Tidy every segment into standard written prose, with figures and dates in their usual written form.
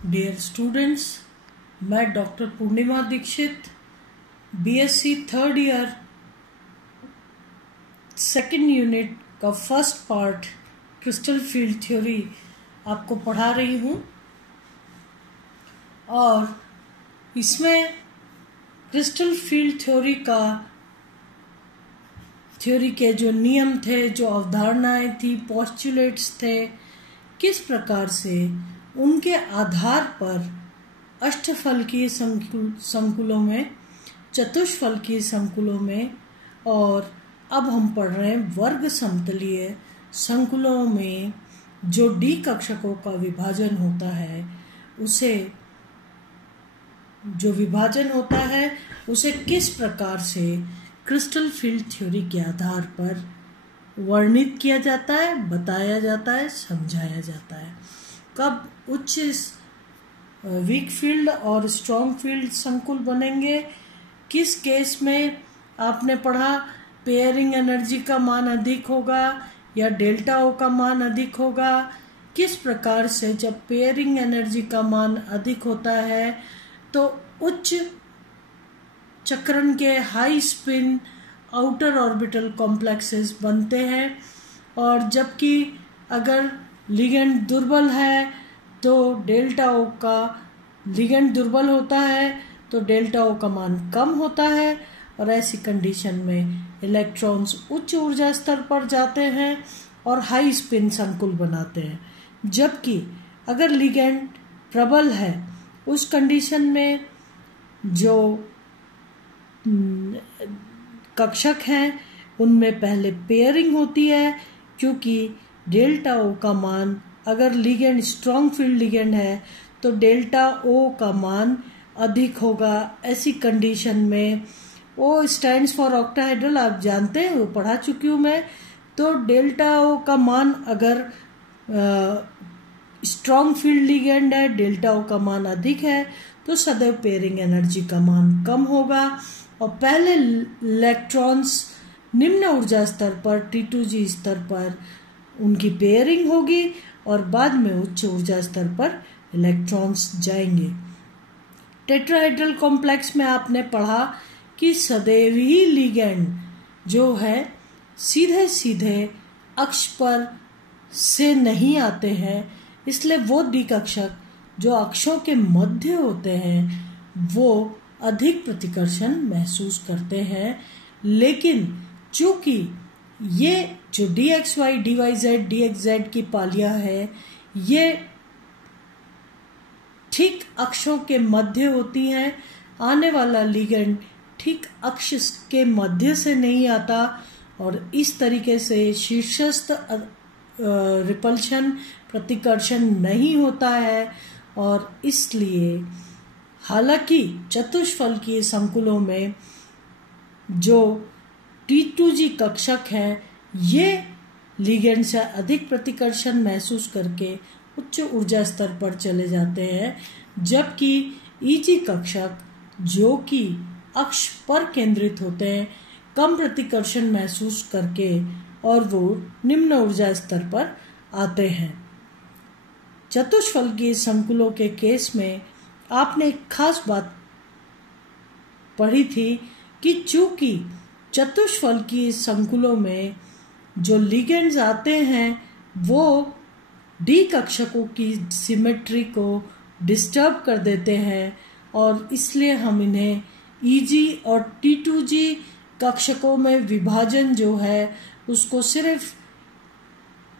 Dear students, मैं doctor Purnima Dikshit BSc third year second unit का first part crystal field theory आपको पढ़ा रही हूँ। और इसमें क्रिस्टल फील्ड थ्योरी के जो नियम थे, जो अवधारणाएं थी, पोस्टुलेट्स थे, किस प्रकार से उनके आधार पर अष्टफलकीय संकुलों में, चतुष्फलकीय संकुलों में, और अब हम पढ़ रहे हैं वर्ग समतलीय संकुलों में जो डी कक्षकों का विभाजन होता है, उसे किस प्रकार से क्रिस्टल फील्ड थ्योरी के आधार पर वर्णित किया जाता है, बताया जाता है, समझाया जाता है। कब उच्च वीक फील्ड और स्ट्रॉन्ग फील्ड संकुल बनेंगे, किस केस में आपने पढ़ा पेयरिंग एनर्जी का मान अधिक होगा या डेल्टा ओ का मान अधिक होगा, किस प्रकार से जब पेयरिंग एनर्जी का मान अधिक होता है तो उच्च चक्रण के high spin outer orbital complexes बनते हैं, और जबकि अगर लिगेंड दुर्बल है तो डेल्टा ओ का लिगेंड दुर्बल होता है तो डेल्टा ओ का मान कम होता है, और ऐसी कंडीशन में इलेक्ट्रॉन्स उच्च ऊर्जा स्तर पर जाते हैं और हाई स्पिन संकुल बनाते हैं। जबकि अगर लिगेंड प्रबल है, उस कंडीशन में जो कक्षक हैं उनमें पहले पेयरिंग होती है, क्योंकि डेल्टा ओ का मान, अगर लिगेंड स्ट्रॉन्ग फील्ड लिगेंड है तो डेल्टा ओ का मान अधिक होगा। ऐसी कंडीशन में ओ स्टैंड्स फॉर ऑक्टाहेड्रल, आप जानते हैं, वो पढ़ा चुकी हूँ मैं। तो डेल्टा ओ का मान अगर स्ट्रॉन्ग फील्ड लिगेंड है, डेल्टा ओ का मान अधिक है, तो सदैव पेयरिंग एनर्जी का मान कम होगा, और पहले इलेक्ट्रॉन्स निम्न ऊर्जा स्तर पर T2G स्तर पर उनकी पेयरिंग होगी और बाद में उच्च ऊर्जा स्तर पर इलेक्ट्रॉन्स जाएंगे। टेट्राहेड्रल कॉम्प्लेक्स में आपने पढ़ा कि सदैव ही लिगेंड जो है सीधे सीधे अक्ष पर से नहीं आते हैं, इसलिए वो डी कक्षक जो अक्षों के मध्य होते हैं वो अधिक प्रतिकर्षण महसूस करते हैं। लेकिन चूंकि ये जो dxy, dyz, dxz की पालियां है, ये ठीक अक्षों के मध्य होती हैं, आने वाला लिगेंड ठीक अक्ष के मध्य से नहीं आता, और इस तरीके से शीर्षस्थ रिपल्शन, प्रतिकर्षण नहीं होता है। और इसलिए हालांकि चतुष्फलकीय संकुलों में जो T2G कक्षक हैं, ये लिगेंड से अधिक प्रतिकर्षण महसूस करके उच्च ऊर्जा स्तर पर चले जाते हैं, जबकि EG कक्षक जो कि अक्ष पर केंद्रित होते हैं, कम प्रतिकर्षण महसूस करके और वो निम्न ऊर्जा स्तर पर आते हैं। चतुष्फलकीय संकुलों के केस में आपने एक खास बात पढ़ी थी कि चूंकि चतुष्फलकीय संकुलों में जो लिगेंड्स आते हैं वो डी कक्षकों की सिमेट्री को डिस्टर्ब कर देते हैं, और इसलिए हम इन्हें EG और T2G कक्षकों में विभाजन जो है उसको सिर्फ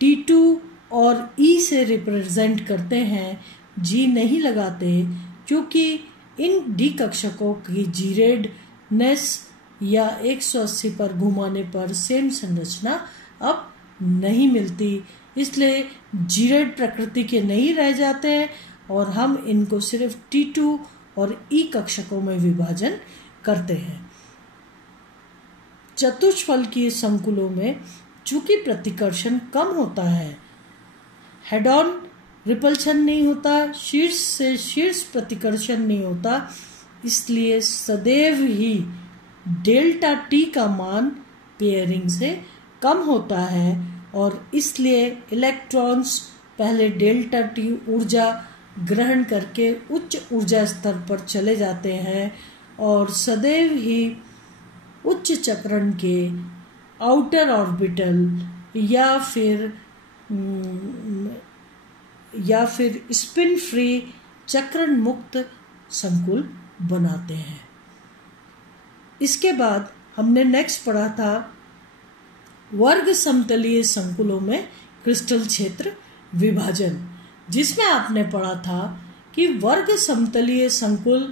T2 और E से रिप्रेजेंट करते हैं, G नहीं लगाते, क्योंकि इन डी कक्षकों की जीरेडनेस या 180 पर घुमाने पर सेम संरचना अब नहीं मिलती, इसलिए जीरेड प्रकृति के नहीं रह जाते हैं और हम इनको सिर्फ T2 और E कक्षकों में विभाजन करते हैं। चतुष्फलकीय संकुलों में चूंकि प्रतिकर्षण कम होता है, हेड ऑन रिपल्शन नहीं होता, शीर्ष से शीर्ष प्रतिकर्षण नहीं होता, इसलिए सदैव ही डेल्टा T का मान पेयरिंग से कम होता है, और इसलिए इलेक्ट्रॉन्स पहले डेल्टा T ऊर्जा ग्रहण करके उच्च ऊर्जा स्तर पर चले जाते हैं और सदैव ही उच्च चक्रण के आउटर ऑर्बिटल या फिर स्पिन फ्री चक्रण मुक्त संकुल बनाते हैं। इसके बाद हमने नेक्स्ट पढ़ा था वर्ग समतलीय संकुलों में क्रिस्टल क्षेत्र विभाजन, जिसमें आपने पढ़ा था कि वर्ग समतलीय संकुल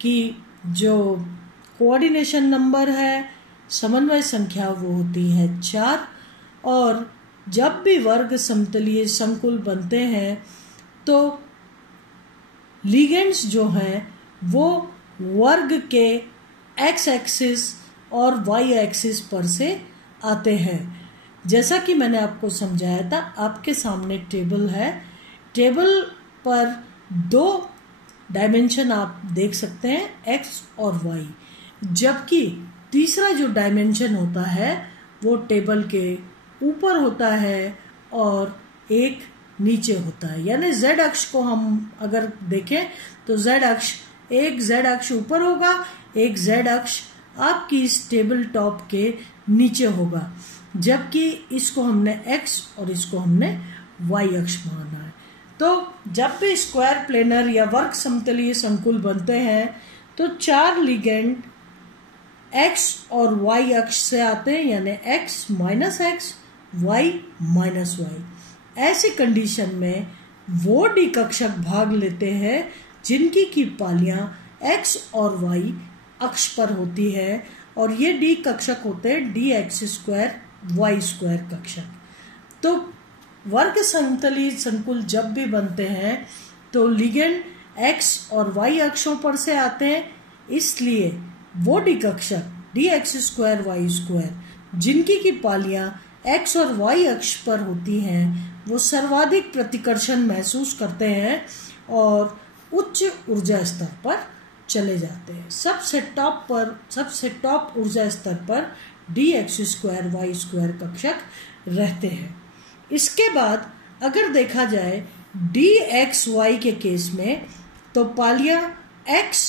की जो कोऑर्डिनेशन नंबर है, समन्वय संख्या, वो होती है 4। और जब भी वर्ग समतलीय संकुल बनते हैं तो लिगेंड्स जो हैं वो वर्ग के एक्स एक्सिस और वाई एक्सिस पर से आते हैं। जैसा कि मैंने आपको समझाया था, आपके सामने टेबल है, टेबल पर 2 डायमेंशन आप देख सकते हैं, एक्स और वाई, जबकि तीसरा जो डायमेंशन होता है वो टेबल के ऊपर होता है और एक नीचे होता है। यानी जेड अक्ष को हम अगर देखें तो जेड अक्ष, एक जेड अक्ष ऊपर होगा, एक जेड अक्ष आपकी इस टेबल टॉप के नीचे होगा, जबकि इसको हमने एक्स और इसको हमने वाई अक्ष माना है। तो जब भी स्क्वायर प्लेनर या वर्ग समतलीय संकुल बनते हैं तो 4 लिगेंड एक्स और वाई अक्ष से आते हैं, यानी x minus x, y minus y. ऐसी कंडीशन में वो डी कक्षक भाग लेते हैं जिनकी की पालियां एक्स और वाई अक्ष पर होती है, और ये डी कक्षक होते हैं D x square y square कक्षक। तो वर्ग समतलीय संकुल जब भी बनते हैं तो लिगेंड एक्स और वाई अक्षों पर से आते हैं, इसलिए वो डी कक्षक D x square y square जिनकी की पालियां एक्स और वाई अक्ष पर होती हैं वो सर्वाधिक प्रतिकर्षण महसूस करते हैं और उच्च ऊर्जा स्तर पर चले जाते हैं। सबसे टॉप ऊर्जा स्तर पर D x square y square कक्षक रहते हैं। इसके बाद अगर देखा जाए डी एक्स वाई के केस में तो पालियां एक्स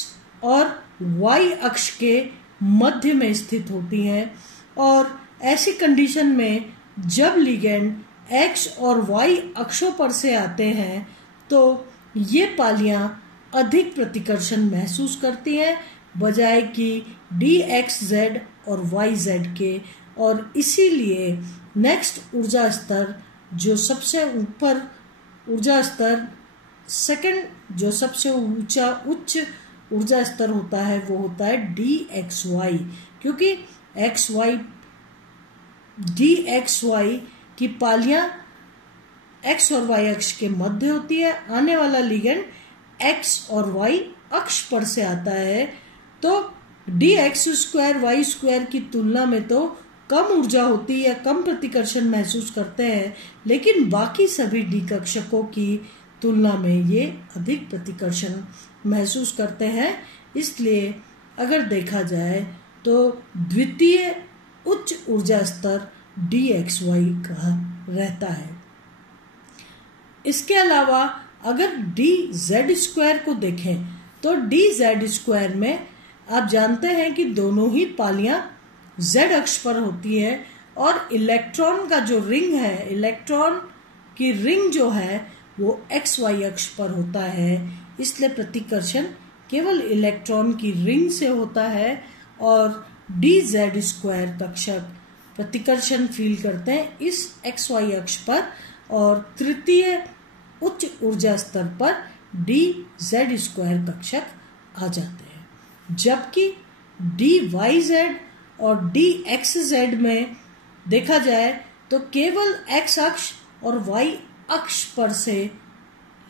और वाई अक्ष के मध्य में स्थित होती हैं, और ऐसी कंडीशन में जब लिगेंड एक्स और वाई अक्षों पर से आते हैं तो ये पालियां अधिक प्रतिकर्षण महसूस करती हैं बजाय कि डी एक्स जेड और वाई जेड के, और इसीलिए नेक्स्ट ऊर्जा स्तर जो सबसे ऊपर ऊर्जा स्तर सेकंड जो सबसे उच्च ऊर्जा स्तर होता है वो होता है डी एक्स वाई, क्योंकि डी एक्स वाई की पालियां एक्स और वाई अक्ष के मध्य होती है। आने वाला लिगेंड एक्स और वाई अक्ष पर से आता है, तो d x square y square की तुलना में तो कम ऊर्जा होती है, कम प्रतिकर्षण महसूस करते हैं, लेकिन बाकी सभी डी कक्षकों की तुलना में ये अधिक प्रतिकर्षण महसूस करते हैं। इसलिए अगर देखा जाए तो द्वितीय उच्च ऊर्जा स्तर डी एक्स वाई का रहता है। इसके अलावा अगर डी जेड स्क्वायर को देखें तो डी जेड स्क्वायर में आप जानते हैं कि दोनों ही पालियां जेड अक्ष पर होती है, और इलेक्ट्रॉन का जो रिंग है, इलेक्ट्रॉन की रिंग जो है वो एक्स वाई अक्ष पर होता है, इसलिए प्रतिकर्षण केवल इलेक्ट्रॉन की रिंग से होता है, और डी जेड स्क्वायर कक्षक प्रतिकर्षण फील करते हैं इस एक्स वाई अक्ष पर, और तृतीय उच्च ऊर्जा स्तर पर डी जेड स्क्वायर कक्षक आ जाते हैं। जबकि डी वाई जेड और डी एक्स जेड में देखा जाए तो केवल एक्स अक्ष और वाई अक्ष पर से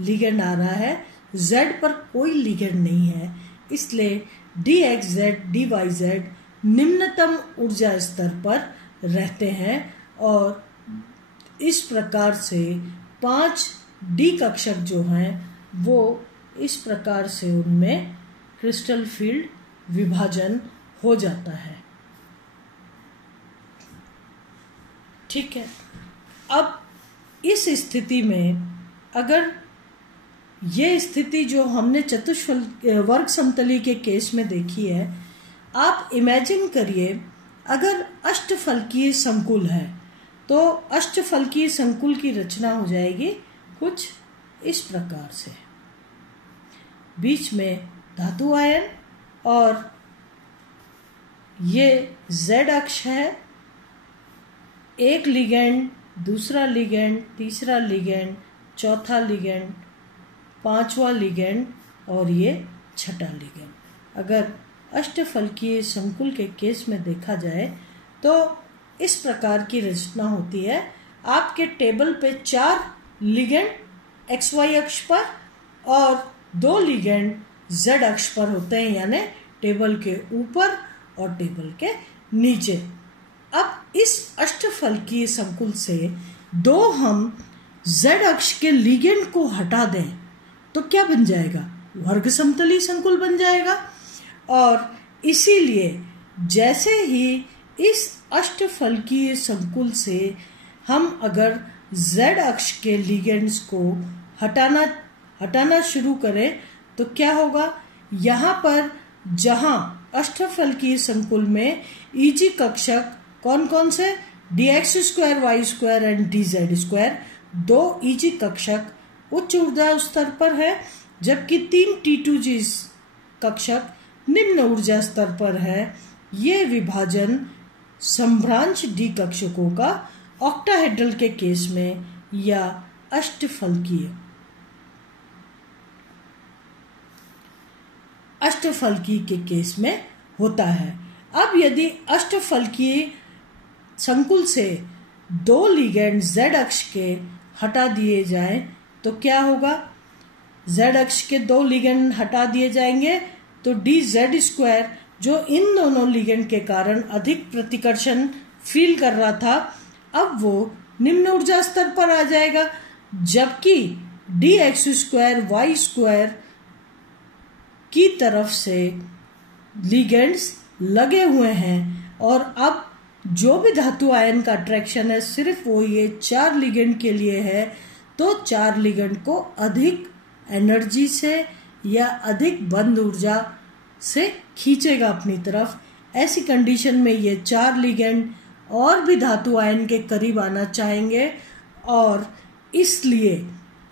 लिगेंड आ रहा है, जेड पर कोई लिगेंड नहीं है, इसलिए d x z d y z निम्नतम ऊर्जा स्तर पर रहते हैं, और इस प्रकार से 5 डी कक्षक जो हैं वो इस प्रकार से उनमें क्रिस्टल फील्ड विभाजन हो जाता है। ठीक है, अब इस स्थिति में अगर ये स्थिति जो हमने वर्ग समतली के केस में देखी है, आप इमेजिन करिए अगर अष्टफलकीय संकुल है तो अष्टफलकीय संकुल की रचना हो जाएगी कुछ इस प्रकार से। बीच में धातु आयन और ये Z अक्ष है, एक लिगेंड, दूसरा लिगेंड, तीसरा लिगेंड, चौथा लिगेंड, पांचवा लिगेंड और ये छठा लिगेंड। अगर अष्टफलकीय संकुल के केस में देखा जाए तो इस प्रकार की रचना होती है। आपके टेबल पे 4 लिगेंड XY अक्ष पर और 2 लिगेंड Z अक्ष पर होते हैं, यानी टेबल के ऊपर और टेबल के नीचे। अब इस अष्टफलकीय संकुल से 2 हम Z अक्ष के लिगेंड को हटा दें तो क्या बन जाएगा? वर्ग समतली संकुल बन जाएगा। और इसीलिए जैसे ही इस अष्टफलकीय संकुल से हम अगर Z अक्ष के लिगेंड्स को हटाना शुरू करें तो क्या होगा? यहाँ पर जहाँ अष्टफलकीय संकुल में EG कक्षक कौन कौन से, dx² y² and dz², 2 EG कक्षक उच्च ऊर्जा स्तर पर है, जबकि 3 T2G कक्षक निम्न ऊर्जा स्तर पर है। ये विभाजन संभ्रांश D कक्षकों का ऑक्टाहेड्रल के केस में या अष्टफलकीय के केस में होता है। अब यदि अष्टफलकीय संकुल से 2 लिगेंड Z अक्ष के हटा दिए जाएं तो क्या होगा? Z अक्ष के 2 लिगेंड हटा दिए जाएंगे तो dz² जो इन दोनों लिगेंड के कारण अधिक प्रतिकर्षण फील कर रहा था, अब वो निम्न ऊर्जा स्तर पर आ जाएगा, जबकि dx² y² की तरफ से लिगेंड्स लगे हुए हैं और अब जो भी धातु आयन का अट्रैक्शन है सिर्फ वो ये 4 लिगेंड के लिए है, तो 4 लिगेंड को अधिक एनर्जी से या अधिक बंद ऊर्जा से खींचेगा अपनी तरफ। ऐसी कंडीशन में ये 4 लिगेंड और भी धातु आयन के करीब आना चाहेंगे और इसलिए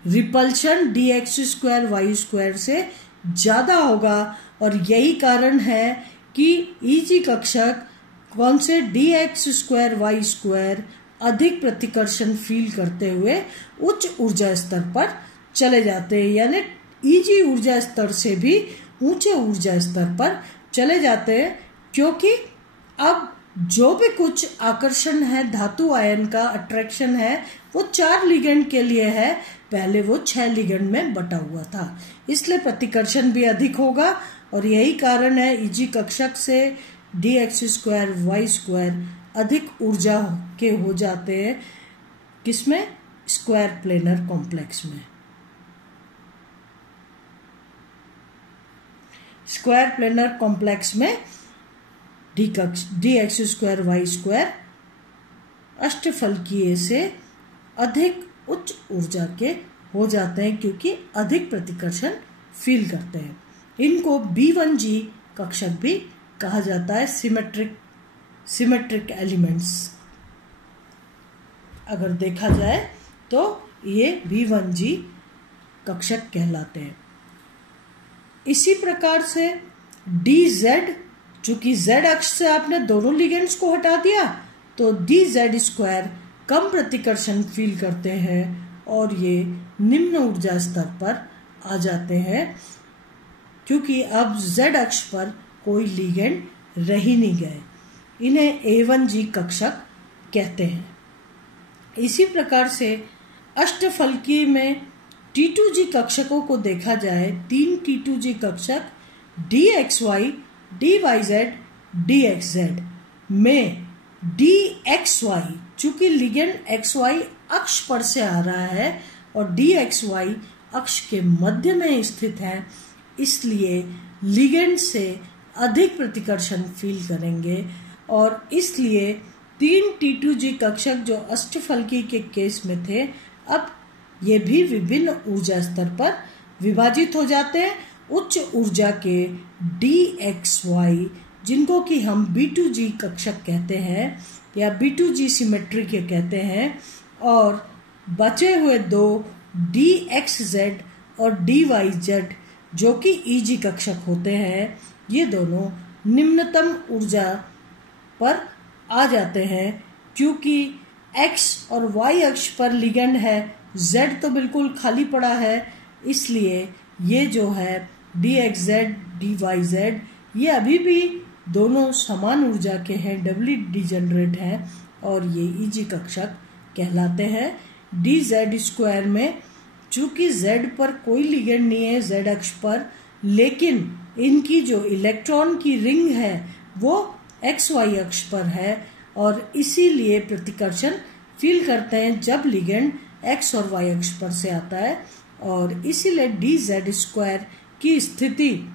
रिपल्शन dx² y² से ज़्यादा होगा। और यही कारण है कि EG कक्षक कौन से dx² y² अधिक प्रतिकर्षण फील करते हुए उच्च ऊर्जा स्तर पर चले जाते हैं, यानी EG ऊर्जा स्तर से भी ऊंचे ऊर्जा स्तर पर चले जाते हैं, क्योंकि अब जो भी कुछ आकर्षण है, धातु आयन का अट्रैक्शन है, वो 4 लिगेंड के लिए है, पहले वो 6 लिगेंड में बटा हुआ था, इसलिए प्रतिकर्षण भी अधिक होगा। और यही कारण है EG कक्षक से dx² y² अधिक ऊर्जा के हो जाते हैं, किसमें? स्क्वायर प्लेनर कॉम्प्लेक्स में। स्क्वायर प्लेनर कॉम्प्लेक्स में dx² y² अष्टफलकीय से अधिक उच्च ऊर्जा के हो जाते हैं, क्योंकि अधिक प्रतिकर्षण फील करते हैं। इनको B1G कक्षक भी कहा जाता है, सिमेट्रिक एलिमेंट्स। अगर देखा जाए तो ये B1G कक्षक कहलाते हैं। इसी प्रकार से dz, चूंकि Z अक्ष से आपने दोनों लिगेंड्स को हटा दिया तो dz² कम प्रतिकर्षण फील करते हैं और ये निम्न ऊर्जा स्तर पर आ जाते हैं, क्योंकि अब Z अक्ष पर कोई लिगेंड रह ही नहीं गए। इन्हें A1G कक्षक कहते हैं। इसी प्रकार से अष्टफलकीय में T2G कक्षकों को देखा जाए, 3 T2G कक्षक dxy, dyz, dxz में dxy, चूंकि लिगेंड xy अक्ष पर से आ रहा है और dxy अक्ष के मध्य में स्थित है, इसलिए लिगेंड से अधिक प्रतिकर्षण फील करेंगे और इसलिए 3 T2G कक्षक जो अष्टफलकीय के केस में थे, अब ये भी विभिन्न ऊर्जा स्तर पर विभाजित हो जाते हैं उच्च ऊर्जा के DXY, जिनको कि हम B2G कक्षक कहते हैं या B2G सिमेट्री के कहते हैं, और बचे हुए दो DXZ और DYZ जो कि EG कक्षक होते हैं, ये दोनों निम्नतम ऊर्जा पर आ जाते हैं। क्योंकि X और Y अक्ष पर लिगेंड है, Z तो बिल्कुल खाली पड़ा है, इसलिए ये जो है DXZ DYZ ये अभी भी दोनों समान ऊर्जा के हैं, डबली डिजेनरेट हैं, और ये EG कक्षक कहलाते हैं। DZ² में चूंकि Z पर कोई लिगेंड नहीं है Z अक्ष पर, लेकिन इनकी जो इलेक्ट्रॉन की रिंग है वो XY अक्ष पर है, और इसीलिए प्रतिकर्षण फील करते हैं जब लिगेंड X और Y अक्ष पर से आता है, और इसीलिए DZ² की स्थिति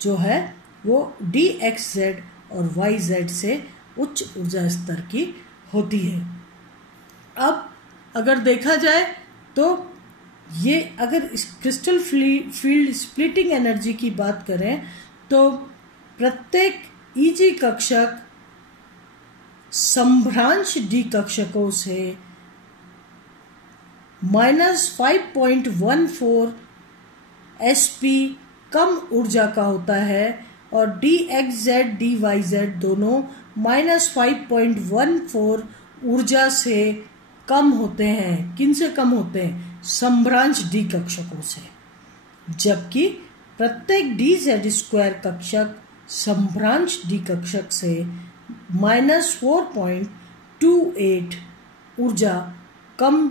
जो है वो DXZ और YZ से उच्च ऊर्जा स्तर की होती है। अब अगर देखा जाए तो ये अगर इस क्रिस्टल फील्ड स्प्लिटिंग एनर्जी की बात करें तो प्रत्येक EG कक्षक संभ्रांश D कक्षकों से -5.14 SP कम ऊर्जा का होता है, और DXZ DYZ दोनों -5.14 ऊर्जा से कम होते हैं। किन से कम होते हैं? संभ्रांश D कक्षकों से। जबकि प्रत्येक DZ² कक्षक संभ्रांश D कक्षक से -4.28 ऊर्जा कम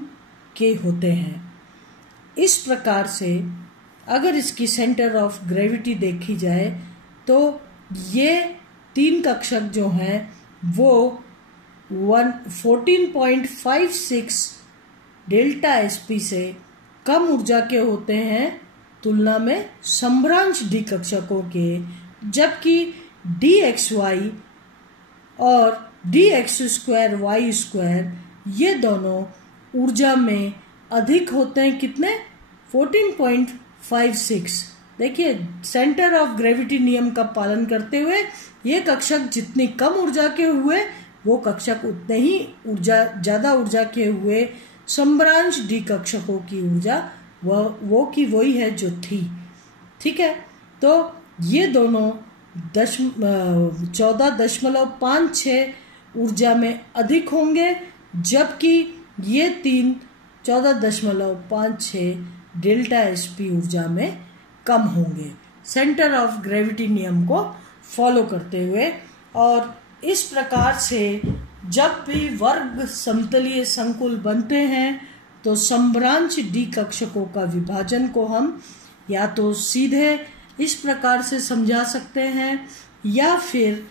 के होते हैं। इस प्रकार से अगर इसकी सेंटर ऑफ ग्रेविटी देखी जाए तो ये तीन कक्षक जो हैं वो 14.56 डेल्टा SP से कम ऊर्जा के होते हैं तुलना में संभ्रांश D कक्षकों के, जबकि DXY और DX²Y² ये दोनों ऊर्जा में अधिक होते हैं। कितने? 14.56। देखिए, सेंटर ऑफ ग्रेविटी नियम का पालन करते हुए ये कक्षक जितनी कम ऊर्जा के हुए वो कक्षक उतने ही ज्यादा ऊर्जा के हुए। संभ्रांश D कक्षकों की ऊर्जा वो की वही है जो थी। ठीक है, तो ये दोनों 14.56 ऊर्जा में अधिक होंगे, जबकि ये तीन 14.56 डेल्टा SP ऊर्जा में कम होंगे, सेंटर ऑफ ग्रेविटी नियम को फॉलो करते हुए। और इस प्रकार से जब भी वर्ग समतलीय संकुल बनते हैं तो संभ्रांश D कक्षकों का विभाजन को हम या तो सीधे इस प्रकार से समझा सकते हैं या फिर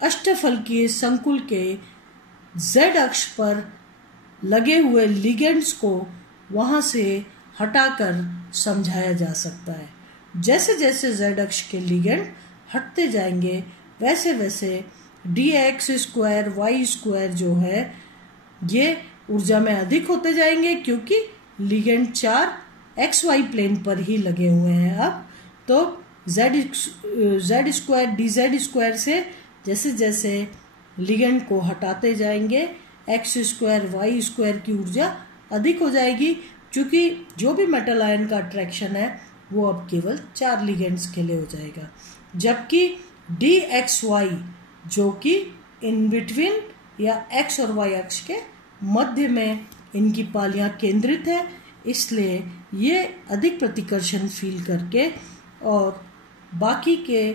अष्टफलकीय संकुल के Z अक्ष पर लगे हुए लिगेंड्स को वहां से हटाकर समझाया जा सकता है। जैसे जैसे Z अक्ष के लिगेंड हटते जाएंगे वैसे वैसे DX² Y² जो है ये ऊर्जा में अधिक होते जाएंगे, क्योंकि लिगेंड 4 XY प्लेन पर ही लगे हुए हैं। अब तो Z² DZ² से जैसे जैसे लिगेंड को हटाते जाएंगे X² Y² की ऊर्जा अधिक हो जाएगी, क्योंकि जो भी मेटल आयन का अट्रैक्शन है वो अब केवल 4 लिगेंड्स के लिए हो जाएगा। जबकि DXY जो कि इन बिटवीन या X और Y अक्ष के मध्य में इनकी पालियां केंद्रित है, इसलिए ये अधिक प्रतिकर्षण फील करके और बाकी के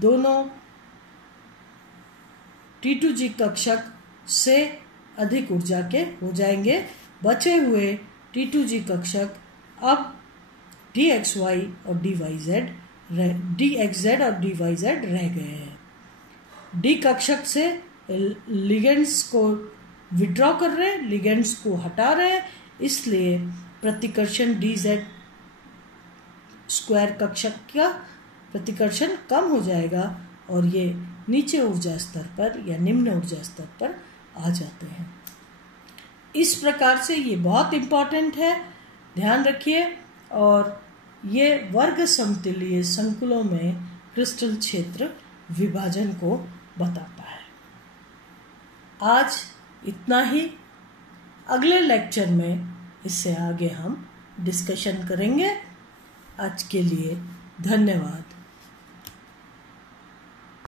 दोनों T2G कक्षक से अधिक ऊर्जा के हो जाएंगे। बचे हुए T2G कक्षक अब DXY और DXZ और DYZ रह गए हैं। D कक्षक से लिगेंड्स को विड्रॉ कर रहे हैं, लिगेंड्स को हटा रहे हैं, इसलिए प्रतिकर्षण DZ² कक्षक का प्रतिकर्षण कम हो जाएगा और ये नीचे ऊर्जा स्तर पर या निम्न ऊर्जा स्तर पर आ जाते हैं। इस प्रकार से ये बहुत इंपॉर्टेंट है, ध्यान रखिए। और ये वर्ग समतलीय संकुलों में क्रिस्टल क्षेत्र विभाजन को बताता है। आज इतना ही। अगले लेक्चर में इससे आगे हम डिस्कशन करेंगे। आज के लिए धन्यवाद।